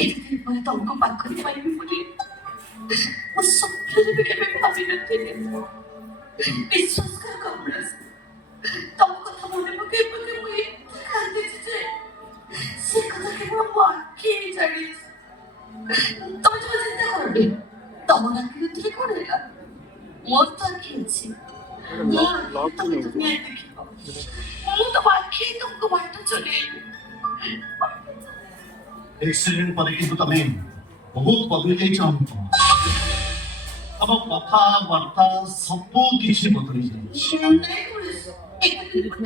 ଏତେ ଦିନ ପରେ ତମକୁ ପାଖରେ ପାଇବି ବୋଲି ମୁଁ ସ୍ୱପ୍ନରେ ବି କେବେ ଭାବିନଥିଲି। ବିଶ୍ୱାସ କର କମଳେଶ, ତମ କଥା ମନେ ପକେଇ ପକେଇ ମୁଁ ଏତେ କାନ୍ଦିଛି ଯେ ସେ କଥା କେବଳ ମୋ ଆଖି ହିଁ ଜାଣିଛି। ତମେ ଜମା ଚିନ୍ତା କରନି, ତମ ଆଖି ଭିତରେ କଣ ହେଲା? ମୋର ତ ଆଖି ଅଛି, ମୋ ଆଖି ତମେ ଦୁନିଆ ଦେଖିବ। ମୁଁ ତମ ଆଖି ତୁମକୁ ବାଟ ଚଲେଇବି। एक्सीडेंट पर कि तमे बहुत बदली जाइछ अनुपमा। अब कथाबार्ता सब किसी बदली जाइछ।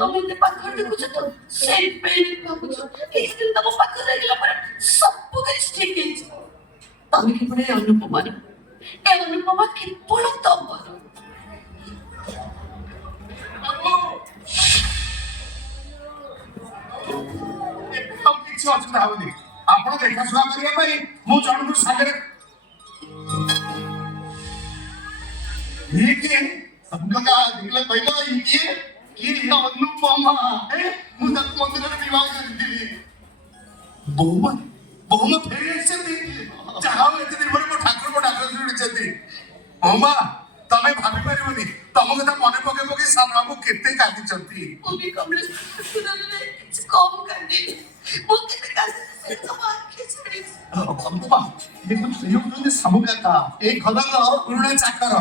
ତମେ ଏତେ ପାଖରେ ଦେଖୁଛ ତ ସେଇଥିପାଇଁ ଭାବୁଛ କିଛି ଦିନ ତମ ପାଖରେ ରହିଲା ପରେ ସବୁ କିଛି ଠିକ ହେଇଯିବ। ତମେ କେବଳ ଏ ଅନୁପମାର, ଏ ଅନୁପମା କେବଳ ତମର। अब किसी असुविधा होनी आपण देखाशुना करिया पई मु जणକୁ सागरे ये के सबका निकले पहिला ये कि अनुपमा ए मु तक मंदिर रे विवाह करथिली बहुमा फेरी आछथि चाहो एते दिन पर ठाकुर को डाकर जुड़िछथि ओमा तमे भाबी परिबनी तम कथा मने पके पके सामराबु केते कांदी छथि वो भी कमलेश सुनले कुछ कम कर दे। वो केते कांदी से तम आंखें छड़ी। अनुपमा देखो यो जो समुद्र का एक घरर पुरुणा चाकर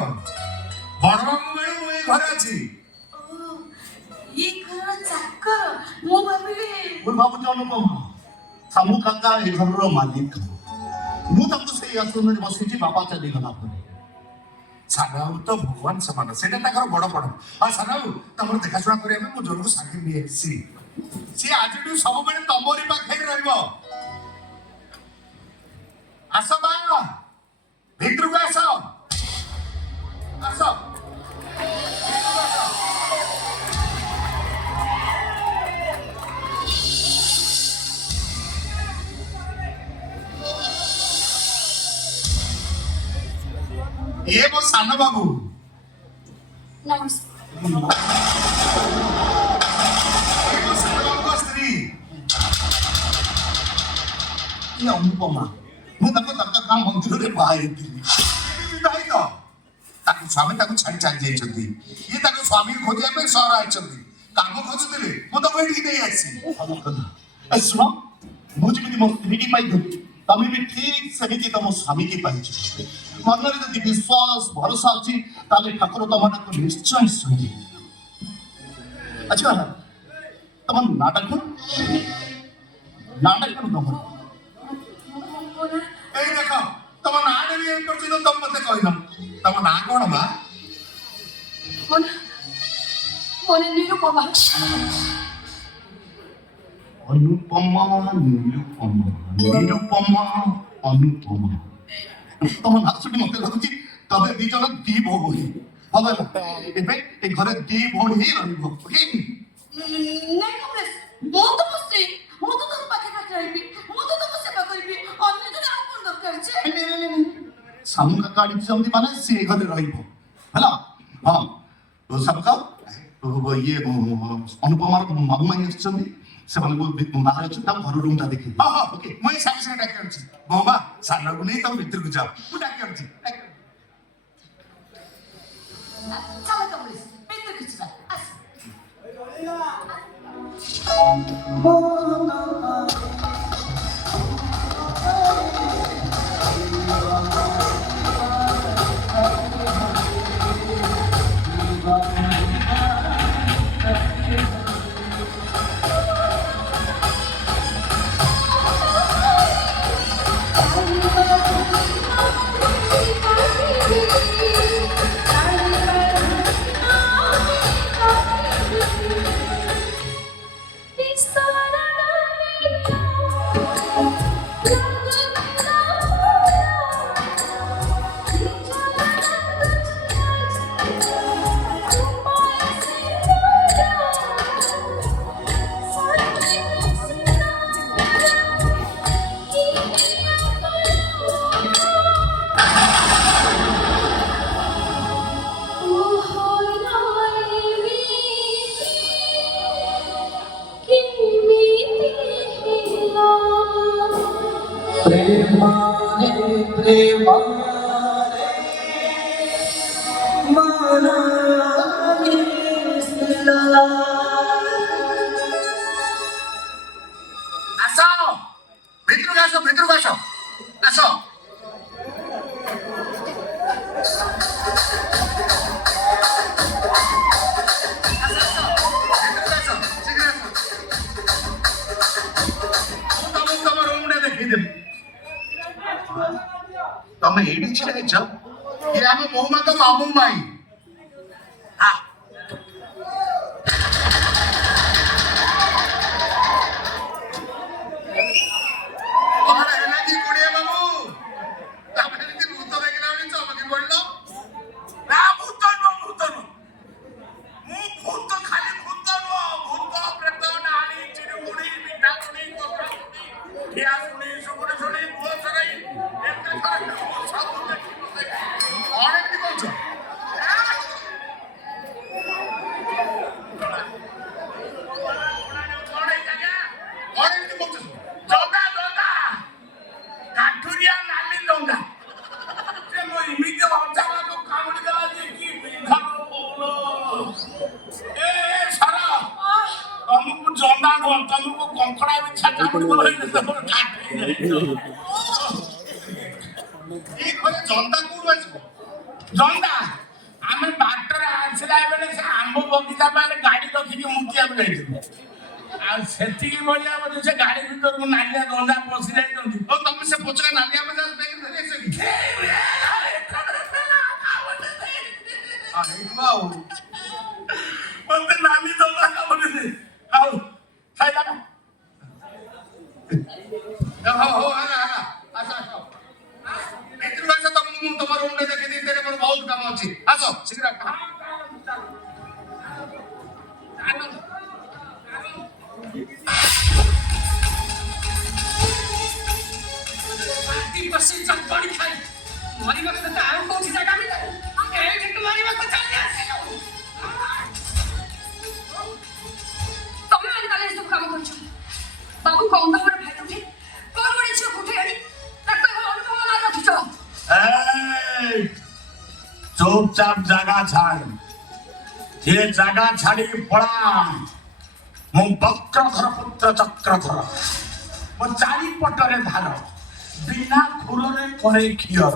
बड़बाबू बेलू ए घर अछि ये घर चाकर मो भाबिले मु बाबू अनुपमा सामु काका ए घरर मालिक मु तक से आसन में बसिछि बाबा चली गला पर सानाउ तो भगवान समान सेटा ताकर बड़ बड़ आ सानाउ तमर देखाशुना करिया में मु जणକୁ साथी नि एसी से आजडू सब बेले तमरी पाखे रहइबो आसो बा भितर को आसो आसो ये वो साना बाबू नमस्कार। ये वो साना बाबू का स्त्री ये अनुपमा मु तक काम मंदिर रे बाहे दिली विवाहित ताकू स्वामी ताकू छाड़ी चली जाइछथि ये ताकू स्वामी खोजिया पे सहर आइछथि काम खोजुतिले मु तो एठी नहीं आसी सुनो मु जेमिति मो स्त्री की पाई तमे भी ठीक सही तम स्वामी की पाइछ मनरे यदि विश्वास भरोसा अछि ताले ठाकुर तमनको निश्चय सुनि अच्छा तम नाटक तम ए देखो तम ना देवी ए पर्यंत तम मते कहना तम ना कोन बा मन मन निरुपमा अनुपमा निरुपमा अनुपमा तम ना सुनी मते लगुची तबे दी जण दी भोगी भले एबे ए घरे दी भोणी ही रहइबो ओके नहीं कमलेश मो तो बसे मो तो तुम पाखे पाखे रहिबी मो तो तुम सेवा करबी अन्य जने आ कोन दरकार छे सामू का गाड़ी जल्दी माने से घरे रहइबो हला हां तो सबका तो ये अनुपमा मामू माई आछछन्ती से माने बाहर छ तब घर रूम ता देखि हां हां ओके मैं साथी से डाके आछि बाबा साना को नहीं तब भीतर को जाओ तू डाके आछि चल कमलेश भीतर कुछ ना आस প্রেমারে প্রেমারে মানাগেছিলা। আসো ভিতরকে আসো, ভিতরকে আসো, আসো। તમે એડી છે છો એ આમે મોહમાં તો મામુ માઈ હા કોણ હેલાજી ગુડિયા બાબુ તમે રીતે ભૂતો દેખલાની ચમકી પડલો ના ભૂતો નો હું ભૂત ખાલી ભૂત નો ભૂત પ્રેત નાળી ચિરુગુડી મીઠાગુડી કોકરાગુડી ઠિયા સુણી સુગુડી સુણી ભૂત સરાઈ એમને ખરે ସବୁ ଦେଖି କଣ ଏମିତି କହୁଛ? କଣ ଏମିତି କହୁଛ? ଜଗା ଜଗା କାଠୁରିଆ ନାଲି ଡଙ୍ଗା ସେ ମୋ ଏମିତି ଅଜାଗାକୁ କାମୁଡ଼ି ଦେଲା ଯେ କି ବିଧାନ ବୋଲ ଏ ସାର ତମକୁ ଜନ୍ଦା ନୁହଁ ତମକୁ କଙ୍କଡା ବିଛା କାମୁଡ଼ି ଦେଲା ଏ ଘରେ ଜନ୍ଦା କୋଉଠୁ ଆସିବ? ଜନ୍ଦା ଆମେ ବାଟରେ ଆସିଲା ବେଳେ ସେ ଆମ୍ବ ବଗିଚା ପାଖରେ ଗାଡି ରଖିକି ମୁତିବାକୁ ଯାଇଥିଲୁ ଆଉ ସେତିକି ବଳିଆ ବୋଧେ ସେ ଗାଡି ଭିତରକୁ ନାଲିଆ ଜନ୍ଦା ପଶି ଯାଇଛନ୍ତି। ଆଉ ତମେ ସେ ପଛରେ ନାଲିଆ ପଚାଶ ଧରି ଆସିବ ମତେ ନାଲି ଜନ୍ଦା କାମୁଡିଛି। ଆଉ ଖାଇଲା ହଉ ହଉ ହେଲା ହେଲା ଆସ ଆସ ଭିତରକୁ ଆସ। ତମକୁ ମୁଁ ତମ ରୁମରେ ଦେଖି ଦେଇଥିଲେ ମୋର ବହୁତ କାମ ଅଛି। ଆସ ଶୀଘ୍ର ବସି ଚଟଣି ଖାଇ ମରିବାକୁ ତତେ ଆଉ କୋଉଠି ଜାଗା ମିଳିଲା? ଏଇଠି ମରିବାକୁ ଚାଲି ଆସିଲୁ। ତମେ ମାନେ କାଲି ଏସବୁ କାମ କରୁଛ। ବାବୁ କଣ ତମର ଭାଇ ଉଠେ କଣ ଗୋଟେ ଝିଅ ଉଠେ ଆଣି ତାକୁ ଅନୁଭବ ନା ରଖିଛ। চুপচাপ জায়গা ছাড় যে জায়গা ছাড়ি পড়া ମୁଁ ବକ୍ରଧର ପୁତ୍ର ଚକ୍ରଧର ମୋ ଚାରିପଟରେ ଧାର ବିନା ଖୁରରେ କରେ ଖିଅର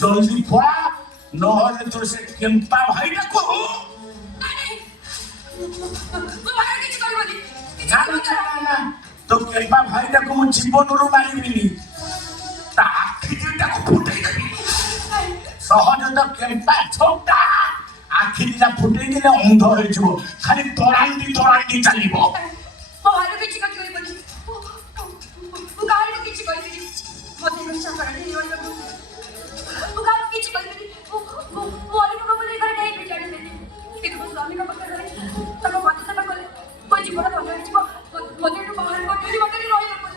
ଜଲ୍ଦି ପଳା ନହେଲେ ତୋ ସେ କେମ୍ପା ଭାଇଟାକୁ ତୋ କେମ୍ପା ଭାଇଟାକୁ ମୁଁ ଜୀବନରୁ ମାରିବିନି ତା ଆଖି ଦୁଇଟାକୁ ଫୁଟେଇ ଦେବି। ସହଜ ତ କେମ୍ପା ଛୋଟା ଆଖି ଦିଟା ଫୁଟେଇ ଦେଲେ ଅନ୍ଧ ହେଇଯିବ ଖାଲି ତୋରାଣ୍ଡି ତୋରାଣ୍ଡି ଚାଲିବ। କିଛି କରିପାରିବନି ମୁଁ କାହାକୁ କିଛି କହିବିନି ମତେ ଇଚ୍ଛା କରନି ମୁଁ କାହାକୁ କିଛି କହିବିନି ମୁଁ ଅଲିଙ୍କ ବୋଲି ଘରେ ନେଇ ବି ଜାଣିବେନି କିନ୍ତୁ ମୋ ସ୍ୱାମୀଙ୍କ ପାଖରେ ରହି ତାଙ୍କ ମାତା ସେବା କଲେ ମୋ ଜୀବନ ଭଲ ହେଇଯିବ। ମତେ ଏଠୁ ବାହାର କରିଦେଲି ମତେ ରହିବାକୁ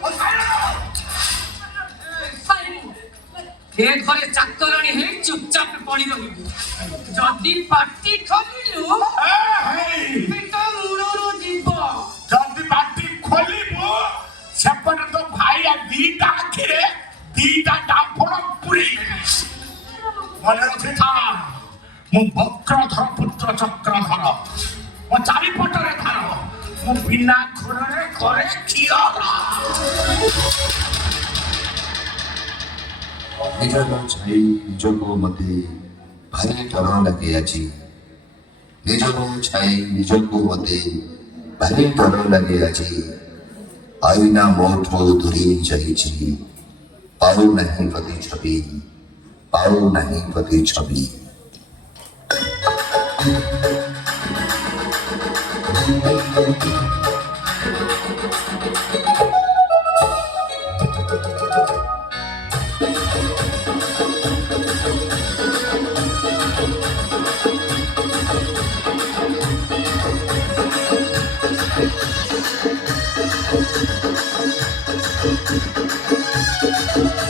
ଏ ଘରେ ଚାକରାଣୀ ହେଇ ଚୁପଚାପ ପଡି ରହିବୁ। ଯଦି ପାଟି ଖୋଲିଲୁ ପେଟ ମୂଳରୁ ଯିବ। ଯଦି ପାଟି ଖୋଲିବୁ ସେପଟେ ତ ଭାଇ ଦିଟା ଆଖିରେ ଦିଟା ଡାଫଣ ପୁରେଇବେ। ମନେ ରଖିଥା ମୁଁ ବକ୍ରଧର ପୁତ୍ର ଚକ୍ରଧର ମୋ ଚାରିପଟରେ ଧାର ମୁଁ ବିନା ଖୁରରେ କରେ ଖିଅର। ନିଜର ଛାଇ ନିଜକୁ ମୋତେ ଭାରି ଡର ଲାଗେ ଆଜି ନିଜର ଛାଇ ନିଜକୁ ମୋତେ ଭାରି ଡର ଲାଗେ ଆଜି ଆଇନା ମୋଠୁ ଦୂରେଇ ଯାଇଛି ପାଉନାହିଁ ପ୍ରତିଛବି ପାଉନାହିଁ ପ୍ରତିଛବି।